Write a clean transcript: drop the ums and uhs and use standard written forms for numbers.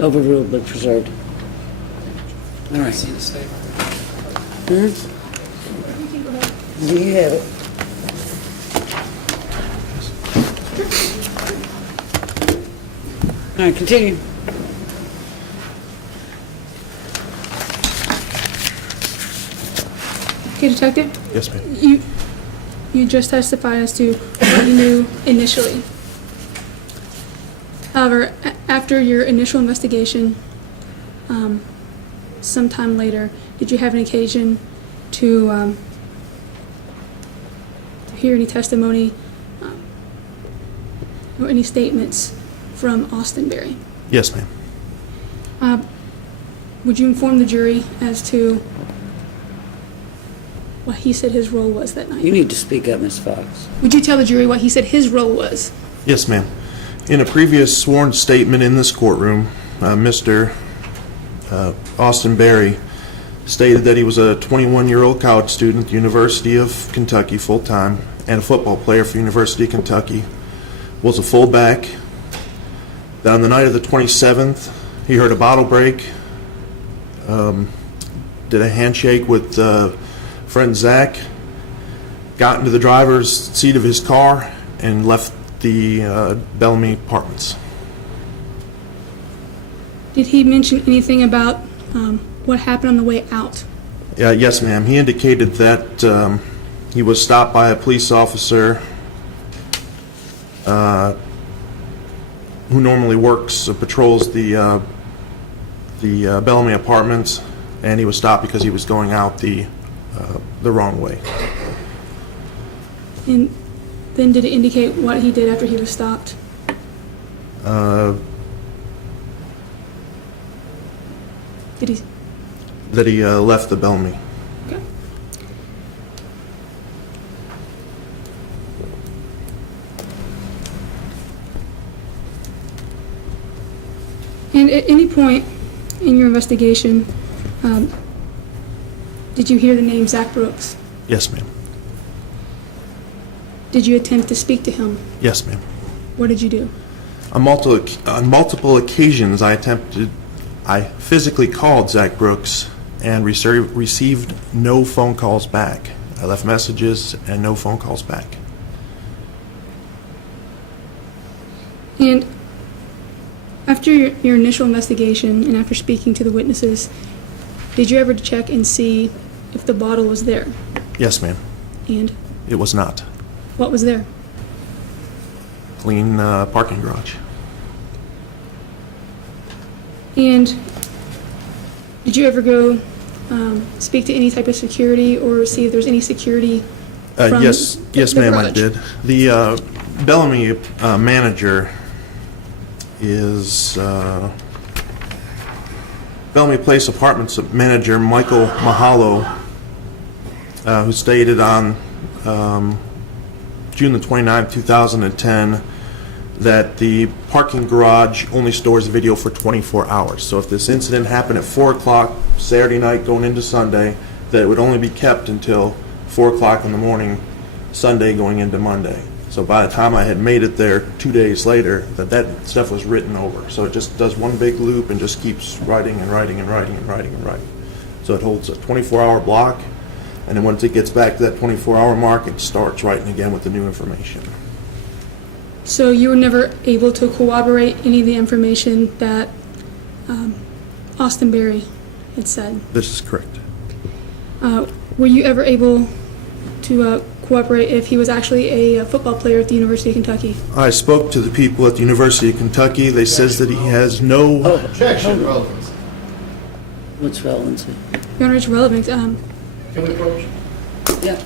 Overruled but preserved. All right. See the statement. You have it. All right, continue. Okay, Detective? Yes, ma'am. You just testified as to what you knew initially. However, after your initial investigation, sometime later, did you have an occasion to hear any testimony or any statements from Austin Berry? Yes, ma'am. Would you inform the jury as to what he said his role was that night? You need to speak up, Ms. Fox. Would you tell the jury what he said his role was? Yes, ma'am. In a previous sworn statement in this courtroom, Mr. Austin Berry stated that he was a 21-year-old college student at the University of Kentucky full-time and a football player for the University of Kentucky, was a fullback. That on the night of the 27th, he heard a bottle break, did a handshake with friend Zach, got into the driver's seat of his car, and left the Bellamy apartments. Did he mention anything about what happened on the way out? Yes, ma'am. He indicated that he was stopped by a police officer who normally patrols the Bellamy apartments, and he was stopped because he was going out the wrong way. And then did it indicate what he did after he was stopped? Did he? That he left the Bellamy. Okay. And at any point in your investigation, did you hear the name Zach Brooks? Yes, ma'am. Did you attempt to speak to him? Yes, ma'am. What did you do? On multiple occasions, I physically called Zach Brooks and received no phone calls back. I left messages and no phone calls back. And after your initial investigation and after speaking to the witnesses, did you ever check and see if the bottle was there? Yes, ma'am. And It was not. what was there? Clean parking garage. And did you ever go speak to any type of security or see if there's any security from Yes, the ma'am, I garage? did. The Bellamy manager is Bellamy Place Apartments manager Michael Mahalo, who stated on June the 29th, 2010, that the parking garage only stores video for 24 hours. So if this incident happened at 4 o'clock Saturday night going into Sunday, that it would only be kept until 4 o'clock in the morning Sunday going into Monday. So by the time I had made it there 2 days later, that stuff was written over. So it just does one big loop and just keeps writing and writing and writing and writing and writing. So it holds a 24-hour block, and then once it gets back to that 24-hour mark, it starts writing again with the new information. So you were never able to corroborate any of the information that Austin Berry had said? This is correct. Were you ever able to cooperate if he was actually a football player at the University of Kentucky? I spoke to the people at the University of Kentucky. They says that he has no... Objection, relevance. What's relevancy? Your Honor, it's relevant. Can we approach? Yeah.